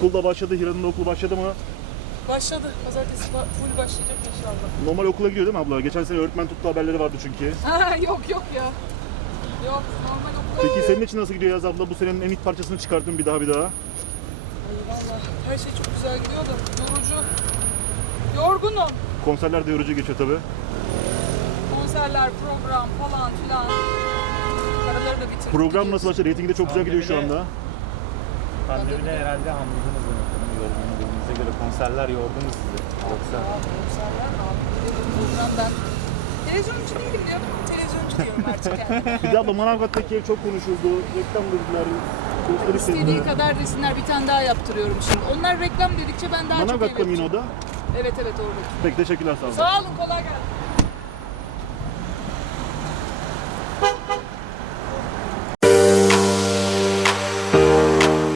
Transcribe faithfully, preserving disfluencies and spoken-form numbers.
Okulda başladı, Hira'nın da okulu başladı mı? Başladı. Pazartesi ba- full başlayacak inşallah. Normal okula gidiyor değil mi abla? Geçen sene öğretmen tuttu haberleri vardı çünkü. Ha, yok yok ya. Yok, normal okul. Peki senin için nasıl gidiyor Yaz abla? Bu senenin en hit parçasını çıkarttın bir daha bir daha. Eyvallah. Her şey çok güzel gidiyor da yorucu. Yorgunum. Konserler de yorucu geçiyor tabii. Konserler, program falan filan. Paraları da bitirdik. Program nasıl başladı? Ratingi de çok güzel gidiyor şu anda. Pandemide herhalde anladınız mı? Yorumunu bildiğinize göre konserler yordu mu sizi? Yoksa Aa, konserler ne yapayım? Program ben. Televizyoncu değilim ya. Televizyoncu diyorum artık yani. Bir de abla Manavgat'taki ev çok konuşuldu. Reklam dediler. Konser İstediği istediler. kadar resimler, bir tane daha yaptırıyorum şimdi. Onlar reklam dedikçe ben daha çok Manavgat'ta evet. mı yine o da? Evet evet orada. Peki teşekkürler sağ olun. Sağ olun, kolay gelsin.